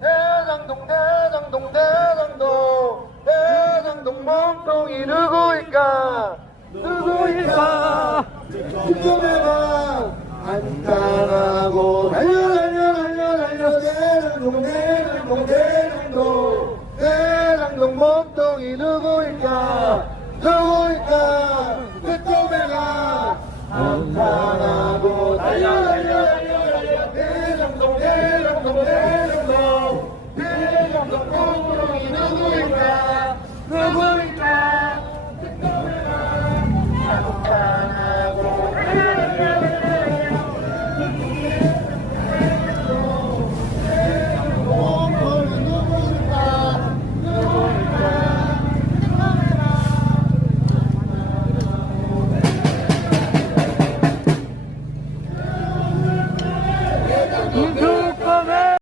대장동 대장동 대장동. 대장동 몸통이 누구일까? 누구일까? 직전에만 안타나고. 달려 달려 달려 달려. 대장동 대장동 대장동. 대장동 몸통이 누구일까? 누구일까? 그점에가 안타나고. 달려 달려 달려. tô contra e não vou entrar, não vou entrar, não entrar.